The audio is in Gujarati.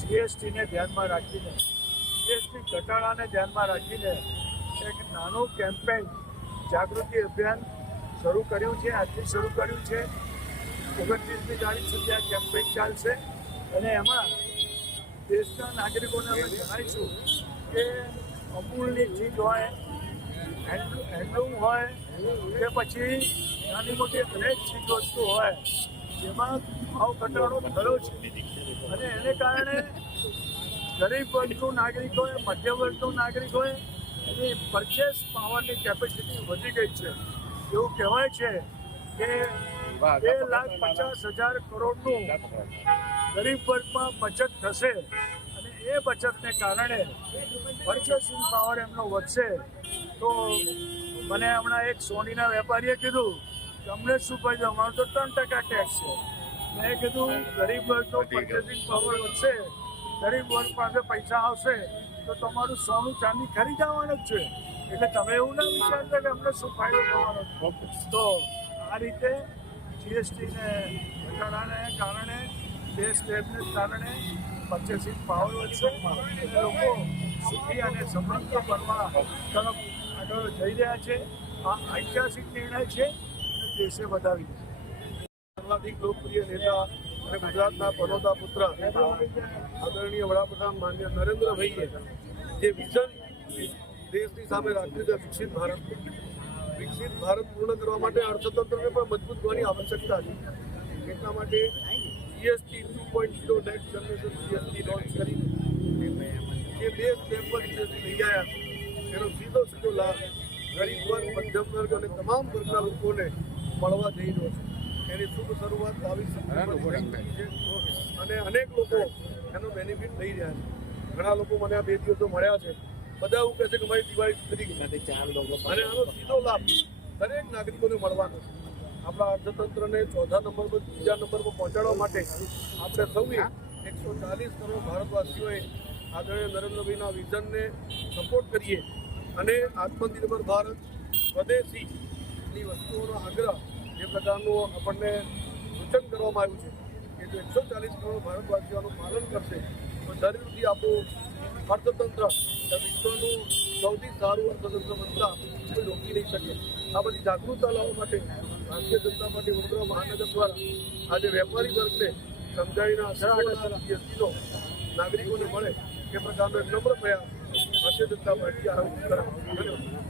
જીએસટીને ધ્યાનમાં રાખીને, જીએસટી ઘટાડાને ધ્યાનમાં રાખીને એક નાનું કેમ્પેન જાગૃતિ અભિયાન શરૂ કર્યું છે. આજથી શરૂ કર્યું છે. 29મી તારીખ સુધી આ કેમ્પેન ચાલશે અને એમાં દેશના નાગરિકોને અમે જણાવીશું કે અમૂલની ચીજ હોય, હેન્ડલૂમ હોય કે પછી નાની મોટી અનેક ચીજ વસ્તુ હોય જેમાં ભાવ ઘટાડો થયો છે અને એને કારણે ગરીબ વર્ગનું નાગરિક હોય, મધ્યમ વર્ગનું નાગરિક હોય, એની પરચેસ પાવરની કેપેસિટી વધી ગઈ છે. એવું કહેવાય છે કે 2,50,000 કરોડનું ગરીબ વર્ગમાં બચત થશે અને એ બચતને કારણે પરચેસિંગ પાવર એમનો વધશે. તો મને હમણાં એક સોનીના વેપારીએ કીધું કે અમને શું ફાયદો, અમારો તો 3% ટેક્સ છે. મેં કીધું ગરીબ વર્ગનો પરચેસિંગ પાવર વધશે, ગરીબ વર્ગ પાસે પૈસા આવશે તો તમારું સોનું ચાંદી ખરીદવાનું જ છે. એટલે તમે એવું ના વિચારતા કે અમને શું ફાયદો થવાનો. તો આ રીતે જીએસટીને ઘટાડાને કારણે, દેશ સ્લેબને કારણે પરચેસિંગ પાવર વધશે. લોકો સુખી અને સમૃદ્ધ બનવા તરફ આગળ જઈ રહ્યા છે. આ ઐતિહાસિક નિર્ણય છે અને દેશે વધાવી છે. સર્વાધિક લોકપ્રિય નેતા અને ગુજરાતના પનોતા પુત્ર આદરણીય વડાપ્રધાન માન્ય નરેન્દ્રભાઈએ જે વિઝન દેશની સામે રાખ્યું છે વિકસિત ભારત પૂર્ણ કરવા માટે અર્થતંત્રને પણ મજબૂત કરવાની આવશ્યકતા છે. એટલા માટે GST 2.0 next generation GST launch કરીને જે દેશ લેવલ પર જીએસટી લઈ આવ્યા એનો સીધો લાભ ગરીબ વર્ગ, મધ્યમ વર્ગ અને તમામ વર્ગના લોકોને મળવા જઈ રહ્યો છે. એની શુભ શરૂઆત 22 છે અને અનેક લોકો એનો બેનિફિટ લઈ રહ્યા છે. ઘણા લોકો મને આ 2 દિવસો મળ્યા છે. બધા એવું કહે છે કે ભાઈ દિવાળી સુધરી ગઈ અને આનો સીધો લાભ દરેક નાગરિકોને મળવાનો છે. આપણા અર્થતંત્રને ચોથા નંબર પર, ત્રીજા નંબર પર પહોંચાડવા માટે આપણે સૌએ 140 કરોડ ભારતવાસીઓએ આદરણીય નરેન્દ્રભાઈના વિઝનને સપોર્ટ કરીએ અને આત્મનિર્ભર ભારત, સ્વદેશીની વસ્તુઓનો આગ્રહ જે પ્રકારનું આપણને સૂચન કરવામાં આવ્યું છે કે જો 140 કરોડ ભારતવાસીઓનું પાલન કરશે તો જરૂરથી આપણું અર્થતંત્ર વિશ્વનું સૌથી સારું અર્થતંત્ર બનતા કોઈ રોકી નહીં શકે. આ બધી જાગૃતતા લાવવા માટે ભારતીય જનતા પાર્ટી વડોદરા મહાનગર દ્વારા આજે વેપારી વર્ગને સમજાવીને જીએસટીનો નાગરિકોને મળે એ પ્રકારનો એક નમ્ર પ્રયાસ ભારતીય જનતા પાર્ટી આરંભ કરાવ્યો.